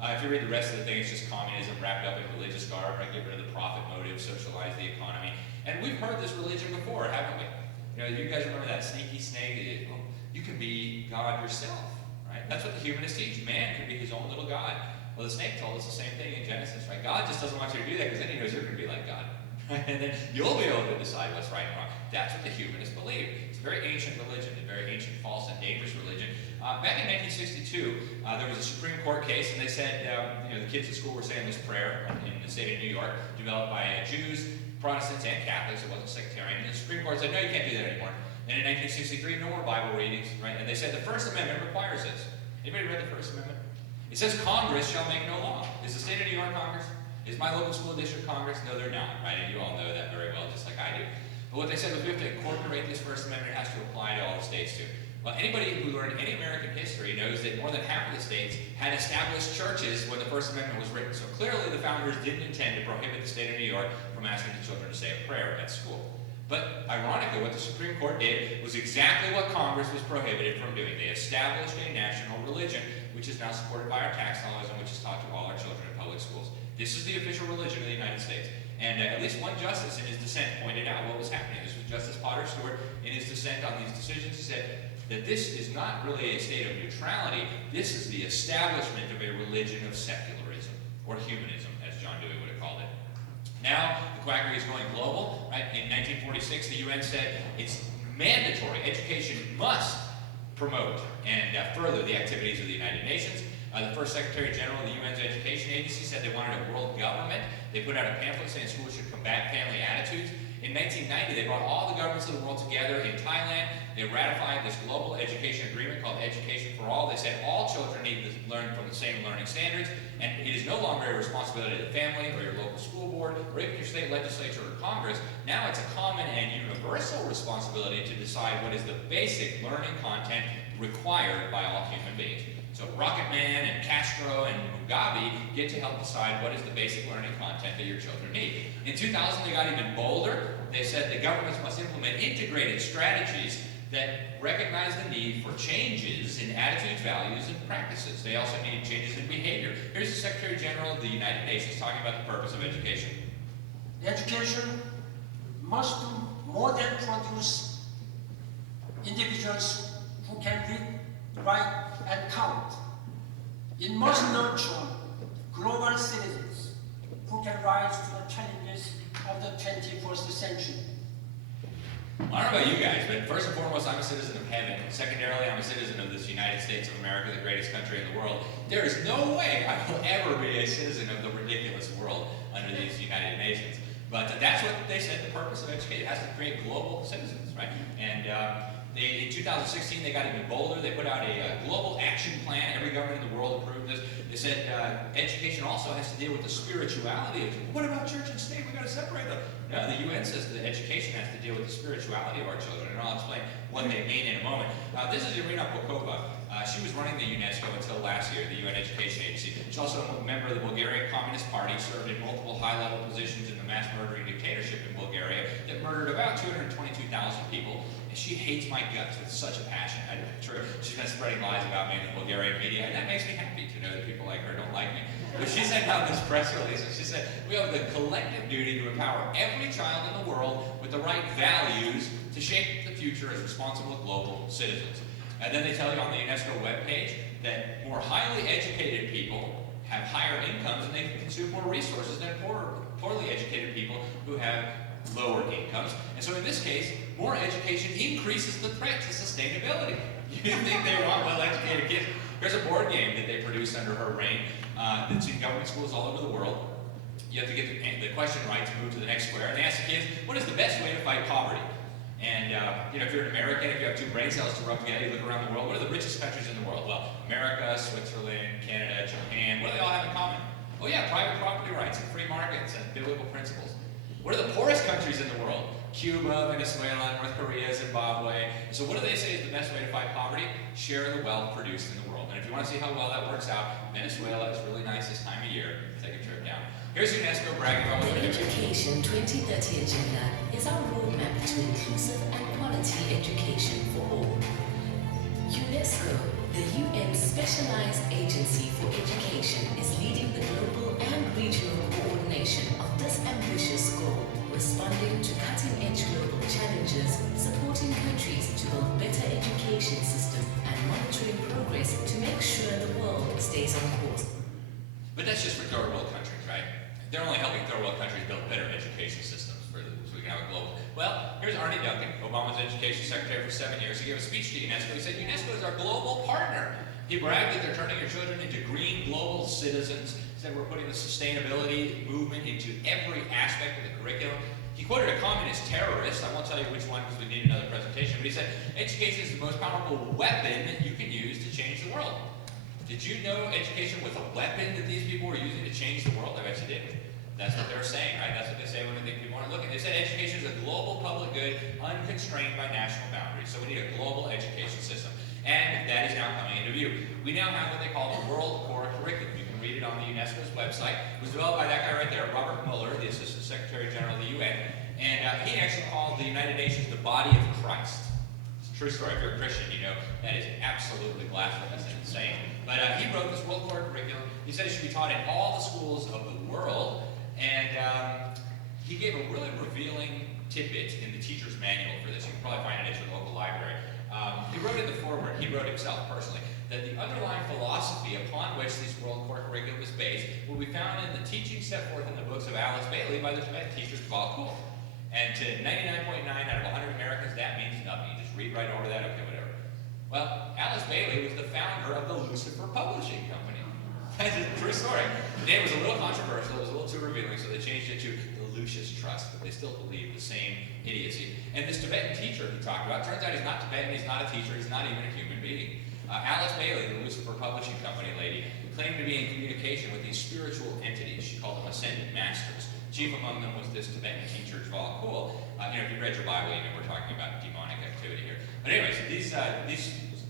If you read the rest of the thing, it's just communism wrapped up in religious garb, right? Get rid of the profit motive, socialize the economy. And we've heard this religion before, haven't we? You guys remember that sneaky snake? You can be God yourself, right? That's what the humanists teach. Man can be his own little God. Well, the snake told us the same thing in Genesis, right? God just doesn't want you to do that because then he knows you're going to be like God. Right? And then you'll be able to decide what's right and wrong. That's what the humanists believe. It's a very ancient religion, a very ancient, false, and dangerous religion. Back in 1962, there was a Supreme Court case, and they said, the kids at school were saying this prayer in the state of New York, developed by Jews, Protestants, and Catholics. It wasn't sectarian. And the Supreme Court said, no, you can't do that anymore. And in 1963, no more Bible readings, right? And they said the First Amendment requires this. Anybody read the First Amendment? It says Congress shall make no law. Is the state of New York Congress? Is my local school district Congress? No, they're not, right? And you all know that very well, just like I do. But what they said was we have to incorporate this First Amendment. It has to apply to all the states too. Well, anybody who learned any American history knows that more than half of the states had established churches when the First Amendment was written. So clearly the founders didn't intend to prohibit the state of New York from asking the children to say a prayer at school. But ironically, what the Supreme Court did was exactly what Congress was prohibited from doing. They established a national religion, which is now supported by our tax laws and which is taught to all our children in public schools. This is the official religion of the United States. And at least one justice in his dissent pointed out what was happening. This was Justice Potter Stewart. In his dissent on these decisions, he said that this is not really a state of neutrality. This is the establishment of a religion of secularism, or humanism, as John Dewey would have called it. Now, the quackery is going global. Right? In 1946, the UN said it's mandatory. Education must promote and further the activities of the United Nations. The first Secretary General of the UN's Education Agency said they wanted a world government. They put out a pamphlet saying schools should combat family attitudes. In 1990, they brought all the governments of the world together in Thailand. They ratified this global education agreement called Education for All. They said all children need to learn from the same learning standards, and it is no longer a responsibility of the family or your local school board or even your state legislature or Congress. Now it's a common and universal responsibility to decide what is the basic learning content required by all human beings. So Rocket Man and Castro and Mugabe get to help decide what is the basic learning content that your children need. In 2000, they got even bolder. They said the governments must implement integrated strategies that recognize the need for changes in attitudes, values, and practices. They also need changes in behavior. Here's the Secretary General of the United Nations talking about the purpose of education. Education must more than produce individuals who can read, write, and count. It must nurture global citizens who can rise to the challenges of the 21st century. I don't know about you guys, but first and foremost, I'm a citizen of heaven. Secondarily, I'm a citizen of this United States of America, the greatest country in the world. There is no way I will ever be a citizen of the ridiculous world under these United Nations. But that's what they said the purpose of education. It has to create global citizens, right? And in 2016, they got even bolder. They put out a global action plan. Every government in the world approved this. They said education also has to deal with the spirituality of children. What about church and state? We've got to separate them. No, the UN says that education has to deal with the spirituality of our children, and I'll explain what they mean in a moment. This is Irina Bokova. She was running the UNESCO until last year, the UN Education Agency. She's also a member of the Bulgarian Communist Party, served in multiple high-level positions in the mass murdering dictatorship in Bulgaria that murdered about 222,000 people. And she hates my guts with such a passion. She's been spreading lies about me in the Bulgarian media, and that makes me happy to know that people like her don't like me. But she sent out this press release, and she said, we have the collective duty to empower every child in the world with the right values to shape the future as responsible global citizens. And then they tell you on the UNESCO webpage that more highly educated people have higher incomes and they can consume more resources than poorly educated people who have lower incomes. And so in this case, more education increases the threat to sustainability. You think they want well-educated kids? There's a board game that they produced under her reign that's in government schools all over the world. You have to get the question right to move to the next square. And they ask the kids, what is the best way to fight poverty? And if you're an American, if you have two brain cells to rub together, you look around the world, what are the richest countries in the world? Well, America, Switzerland, Canada, Japan, what do they all have in common? Oh yeah, private property rights and free markets and biblical principles. What are the poorest countries in the world? Cuba, Venezuela, North Korea, Zimbabwe. And so what do they say is the best way to fight poverty? Share the wealth produced in the world. And if you want to see how well that works out, Venezuela is really nice this time of year. Take a trip down. Here's UNESCO bragging about what The they're doing. Education 2030 agenda is our roadmap to inclusive and quality education for all. UNESCO, the UN specialized agency for education, is leading the global and regional coordination of this ambitious goal, responding to cutting-edge global challenges, supporting countries to build better education systems, and monitoring progress to make sure the world stays on course. But that's just for third world countries, right? They're only helping third world countries build better education systems so we can have a global. Well, here's Arnie Duncan, Obama's education secretary for 7 years. He gave a speech to UNESCO. He said, UNESCO is our global partner. He bragged that they're turning your children into green global citizens. He said we're putting the sustainability movement into every aspect of the curriculum. He quoted a communist terrorist. I won't tell you which one because we need another presentation. But he said, education is the most powerful weapon that you can use to change the world. Did you know education was a weapon that these people were using to change the world? I bet you did. That's what they're saying, right? That's what they say when they think people aren't looking. They said education is a global public good, unconstrained by national boundaries. So we need a global education system. And that is now coming into view. We now have what they call the World Core Curriculum. You can read it on the UNESCO's website. It was developed by that guy right there, Robert Mueller, the Assistant Secretary General of the UN. And he actually called the United Nations the body of Christ. It's a true story. If you're a Christian, you know that is absolutely blasphemous and insane. But he wrote this World Core Curriculum. He said it should be taught in all the schools of the world. And he gave a really revealing tidbit in the teacher's manual for this. You can probably find it at your local library. He wrote in the foreword, he wrote himself personally, that the underlying philosophy upon which this World Core Curriculum is based will be found in the teaching set forth in the books of Alice Bailey by the Tibetan teacher Dval Kul. And to 99.9 out of 100 Americans, that means nothing. You just read right over that, okay, whatever. Well, Alice Bailey was the founder of the Lucifer Publishing Company. That's a true story. The name was a little controversial, it was a little too revealing, so they changed it to the Lucius Trust, but they still believe the same idiocy. And this Tibetan teacher he talked about, turns out he's not Tibetan, he's not a teacher, he's not even a human being. Alice Bailey, the Lucifer Publishing Company lady, claimed to be in communication with these spiritual entities. She called them ascended masters. Chief among them was this Tibetan teacher, Dval Kul. If you read your Bible, you know we're talking about demonic activity here. But anyways, these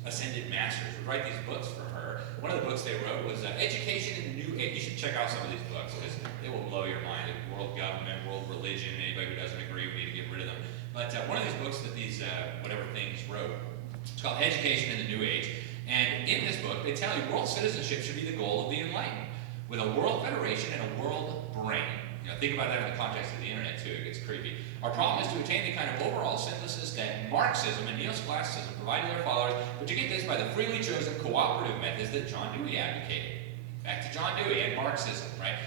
ascended masters would write these books for her. One of the books they wrote was Education in the New Age. You should check out some of these books because they will blow your mind. World government, world religion, anybody who doesn't agree, we need to get rid of them. But one of these books that these whatever things wrote, it's called Education in the New Age. And in this book, they tell you world citizenship should be the goal of the enlightened, with a world federation and a world brain. Think about that in the context of the internet too, it gets creepy. Our problem is to attain the kind of overall synthesis that Marxism and neo-scholasticism provide to their followers, but to get this by the freely chosen cooperative methods that John Dewey advocated. Back to John Dewey and Marxism, right?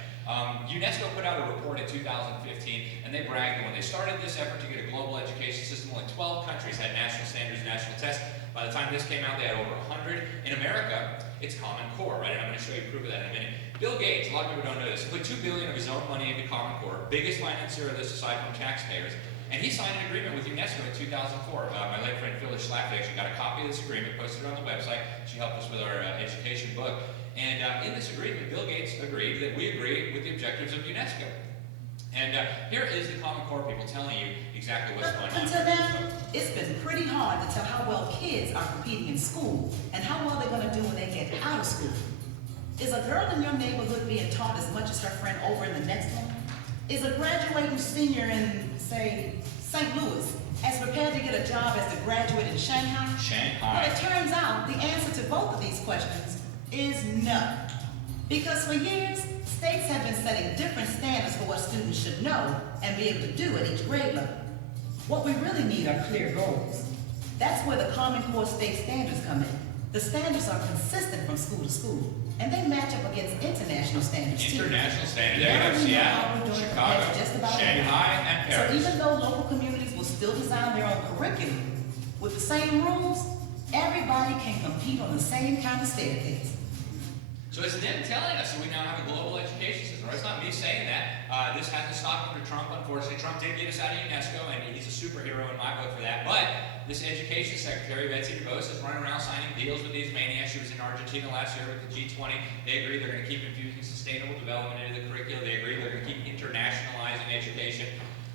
UNESCO put out a report in 2015, and they bragged that when they started this effort to get a global education system, only 12 countries had national standards, national tests. By the time this came out, they had over 100. In America, it's Common Core, right? And I'm going to show you proof of that in a minute. Bill Gates, a lot of people don't know this, he put $2 billion of his own money into Common Core, biggest financier of this aside from taxpayers, and he signed an agreement with UNESCO in 2004. My late friend Phyllis Schlafly actually got a copy of this agreement, posted it on the website. She helped us with our education book. And in this agreement, Bill Gates agreed that we agree with the objectives of UNESCO. And here is the Common Core people telling you exactly what's going on. Until now, it's been pretty hard to tell how well kids are competing in school and how well they're going to do when they get out of school. Is a girl in your neighborhood being taught as much as her friend over in the next one? Is a graduating senior in, say, St. Louis as prepared to get a job as the graduate in Shanghai? Shanghai. Well, it turns out the answer to both of these questions is no. Because for years, states have been setting different standards for what students should know and be able to do at each grade level. What we really need are clear goals. That's where the Common Core state standards come in. The standards are consistent from school to school, and they match up against international standards too. International standards. There you have Seattle, Chicago, Shanghai, and Paris. So even though local communities will still design their own curriculum, with the same rules, everybody can compete on the same kind of staircase. So it's them telling us that we now have a global education system. Right? It's not me saying that. This hasn't stopped under Trump, unfortunately. Trump did get us out of UNESCO, and he's a superhero in my book for that. But this education secretary, Betsy DeVos, is running around signing deals with these maniacs. She was in Argentina last year with the G20. They agree they're going to keep infusing sustainable development into the curriculum. They agree they're going to keep internationalizing education.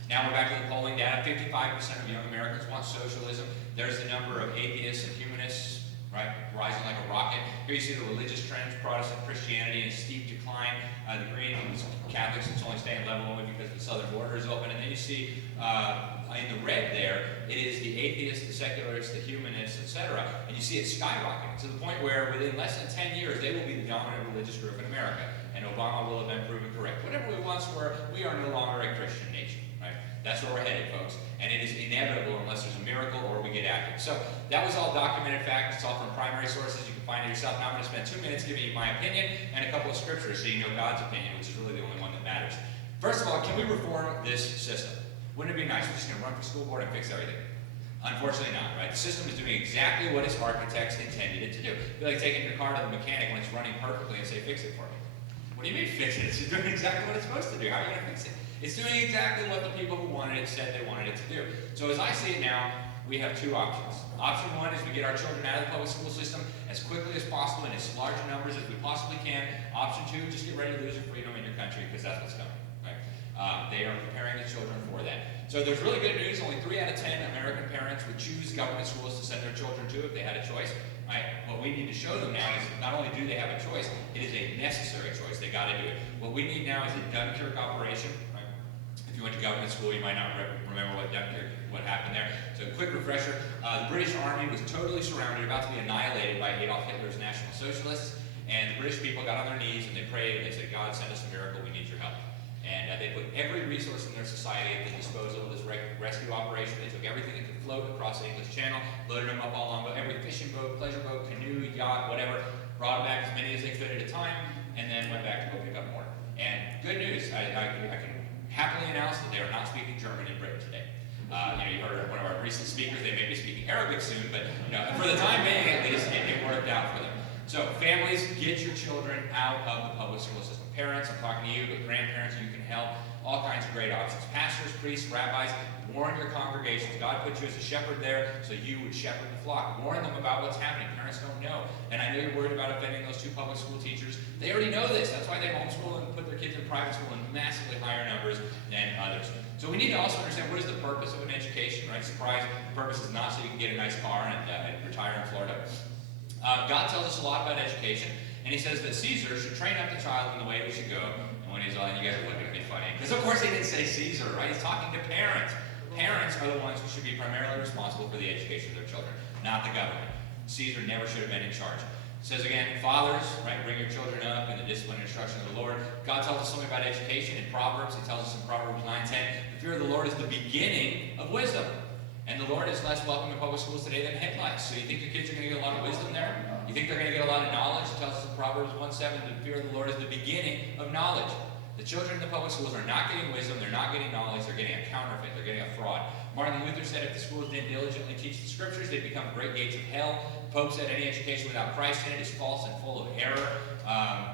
Now we're back to the polling data. 55% of young Americans want socialism. There's the number of atheists and humanists, right, rising like a rocket. Here you see the religious trends, Protestant Christianity in steep decline. The green is Catholics, it's only staying level only because the southern border is open. And then you see in the red there, it is the atheists, the secularists, the humanists, etc. And you see it skyrocketing to the point where within less than 10 years, they will be the dominant religious group in America. And Obama will have been proven correct. Whatever we once were, we are no longer a Christian nation, right? That's where we're headed, folks. And it is inevitable unless there's a miracle or we get active. So that was all documented fact. It's all from primary sources. You can find it yourself. Now I'm going to spend 2 minutes giving you my opinion and a couple of scriptures so you know God's opinion, which is really the only one that matters. First of all, can we reform this system? Wouldn't it be nice? We're just going to run for school board and fix everything. Unfortunately not, right? The system is doing exactly what its architects intended it to do. It'd be like taking your car to the mechanic when it's running perfectly and say, fix it for me. What do you mean fix it? It's doing exactly what it's supposed to do. How are you going to fix it? It's doing exactly what the people who wanted it said they wanted it to do. So as I see it now, we have two options. Option one is we get our children out of the public school system as quickly as possible in as large numbers as we possibly can. Option two, just get ready to lose your freedom in your country because that's what's coming. Right? They are preparing the children for that. So there's really good news. Only 3 out of 10 American parents would choose government schools to send their children to if they had a choice. Right? What we need to show them now is not only do they have a choice, it is a necessary choice. They got to do it. What we need now is a Dunkirk operation. Right? If you went to government school, you might not remember what happened there. So a quick refresher. The British Army was totally surrounded, about to be annihilated by Adolf Hitler's National Socialists. And the British people got on their knees and they prayed and they said, God, send us a miracle. We need your help. And they put every resource in their society at the disposal of this rescue operation. They took everything that could float across the English Channel, loaded them up all on every fishing boat, pleasure boat, canoe, yacht, whatever, brought back as many as they could at a time, and then went back to go pick up more. And good news, I can happily announce that they are not speaking German in Britain today. You heard one of our recent speakers, they may be speaking Arabic soon, but for the time being at least, it worked out for them. So families, get your children out of the public school system. Parents, I'm talking to you, but grandparents, you can help. All kinds of great options. Pastors, priests, rabbis, warn your congregations. God put you as a shepherd there so you would shepherd the flock. Warn them about what's happening. Parents don't know. And I know you're worried about offending those 2 public school teachers. They already know this. That's why they homeschool and put their kids in private school in massively higher numbers than others. So we need to also understand what is the purpose of an education, right? Surprise, the purpose is not so you can get a nice car and retire in Florida. God tells us a lot about education, and he says that Caesar should train up the child in the way he should go. And when he's all, and you guys are looking at me funny, because of course he didn't say Caesar, right? He's talking to parents. Parents are the ones who should be primarily responsible for the education of their children, not the government. Caesar never should have been in charge. It says again, fathers, right, bring your children up in the discipline and instruction of the Lord. God tells us something about education in Proverbs. He tells us in Proverbs 9:10, the fear of the Lord is the beginning of wisdom. And the Lord is less welcome in public schools today than headlights. So you think your kids are going to get a lot of wisdom there? You think they're going to get a lot of knowledge? It tells us in Proverbs 1:7, the fear of the Lord is the beginning of knowledge. The children in the public schools are not getting wisdom, they're not getting knowledge, they're getting a counterfeit, they're getting a fraud. Martin Luther said if the schools didn't diligently teach the scriptures, they'd become great gates of hell. Pope said any education without Christ in it is false and full of error.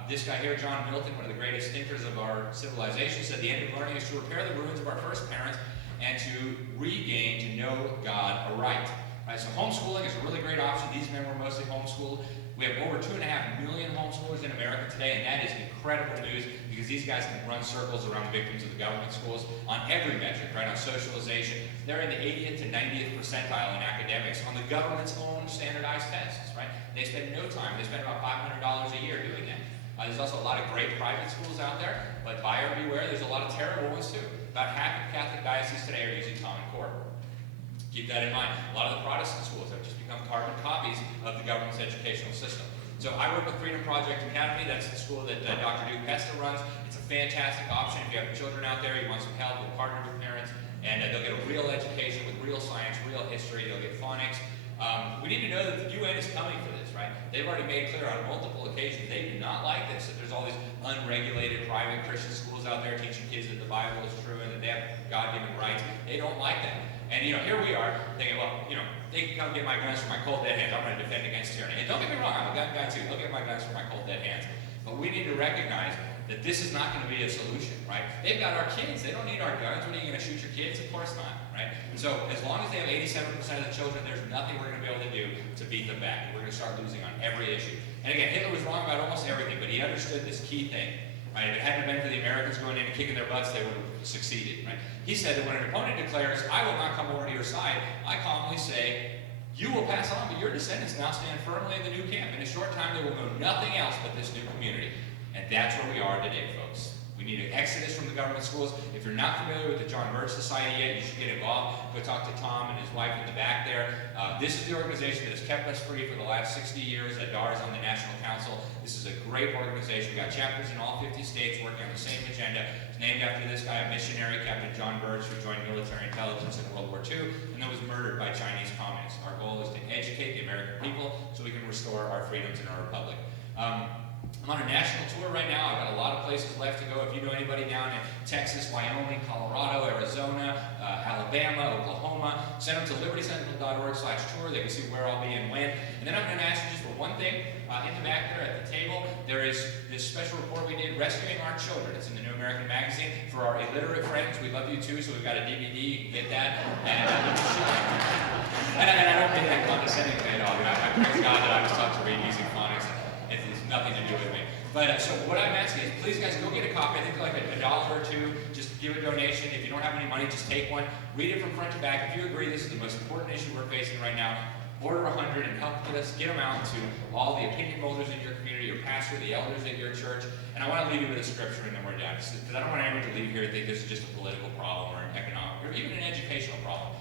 This guy here, John Milton, one of the greatest thinkers of our civilization, said the end of learning is to repair the ruins of our first parents and to regain, to know God aright. Right, so homeschooling is a really great option. These men were mostly homeschooled. We have over 2.5 million homeschoolers in America today, and that is incredible news because these guys can run circles around victims of the government schools on every metric, right? On socialization. They're in the 80th to 90th percentile in academics on the government's own standardized tests, right? They spend no time. They spend about $500 a year doing that. There's also a lot of great private schools out there, but buyer beware, there's a lot of terrible ones too. About half of Catholic dioceses today are using Common Core. Keep that in mind. A lot of the Protestant schools have just become carbon copies of the government's educational system. So I work with Freedom Project Academy. That's the school that Dr. Duke Pesta runs. It's a fantastic option if you have children out there, you want some help, we'll partner with parents, and they'll get a real education with real science, real history, they'll get phonics. We need to know that the UN is coming for this, right? They've already made clear on multiple occasions they do not like this, that there's all these unregulated private Christian schools out there teaching kids that the Bible is true and that they have God-given rights. They don't like that. And, here we are thinking, well, they can come get my guns for my cold dead hands. I'm going to defend against tyranny. And don't get me wrong, I'm a gun guy too. They'll get my guns for my cold dead hands. But we need to recognize that this is not going to be a solution, right? They've got our kids. They don't need our guns. When are you going to shoot your kids? Of course not, right? So as long as they have 87% of the children, there's nothing we're going to be able to do to beat them back. We're going to start losing on every issue. And again, Hitler was wrong about almost everything, but he understood this key thing. Right? If it hadn't been for the Americans going in and kicking their butts, they would have succeeded. Right? He said that when an opponent declares, I will not come over to your side, I calmly say, you will pass on, but your descendants now stand firmly in the new camp. In a short time, they will know nothing else but this new community. And that's where we are today, folks. We need an exodus from the government schools. If you're not familiar with the John Birch Society yet, you should get involved. Go talk to Tom and his wife in the back there. This is the organization that has kept us free for the last 60 years. Adar is on the National Council. This is a great organization. We've got chapters in all 50 states working on the same agenda. It's named after this guy, a missionary, Captain John Birch, who joined military intelligence in World War II and then was murdered by Chinese communists. Our goal is to educate the American people so we can restore our freedoms in our republic. I'm on a national tour right now. I've got a lot of places left to go. If you know anybody down in Texas, Wyoming, Colorado, Arizona, Alabama, Oklahoma, send them to libertysentinel.org/tour. They can see where I'll be and when. And then I'm going to ask you just for one thing. In the back there at the table, there is this special report we did, Rescuing Our Children. It's in the New American Magazine. For our illiterate friends, we love you too, so we've got a DVD. You can get that. And I don't mean that condescendingly at all. I praise God that I was taught to read using phonics. It has nothing to do with me. But so what I'm asking is, please guys, go get a copy. I think like $1 or $2. Just give a donation. If you don't have any money, just take one. Read it from front to back. If you agree this is the most important issue we're facing right now, order 100 and help get them out to all the opinion holders in your community, your pastor, the elders in your church. And I want to leave you with a scripture and then we're done. Because I don't want anyone to leave here and think this is just a political problem or an economic or even an educational problem.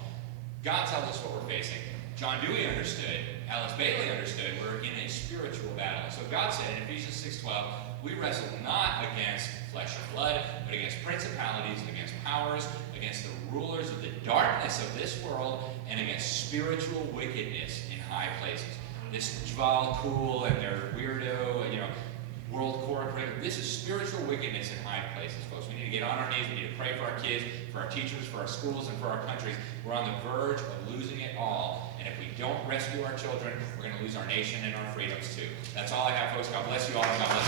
God tells us what we're facing. John Dewey understood. Alice Bailey understood. We're in a spiritual battle. So God said in Ephesians 6:12, we wrestle not against flesh or blood, but against principalities, against powers, against the rulers of the darkness of this world, and against spiritual wickedness in high places. This Jval Cool and their weirdo, World Core curriculum. This is spiritual wickedness in high places, folks. We need to get on our knees. We need to pray for our kids, for our teachers, for our schools, and for our countries. We're on the verge of losing it all. And if we don't rescue our children, we're going to lose our nation and our freedoms too. That's all I have, folks. God bless you all. And God bless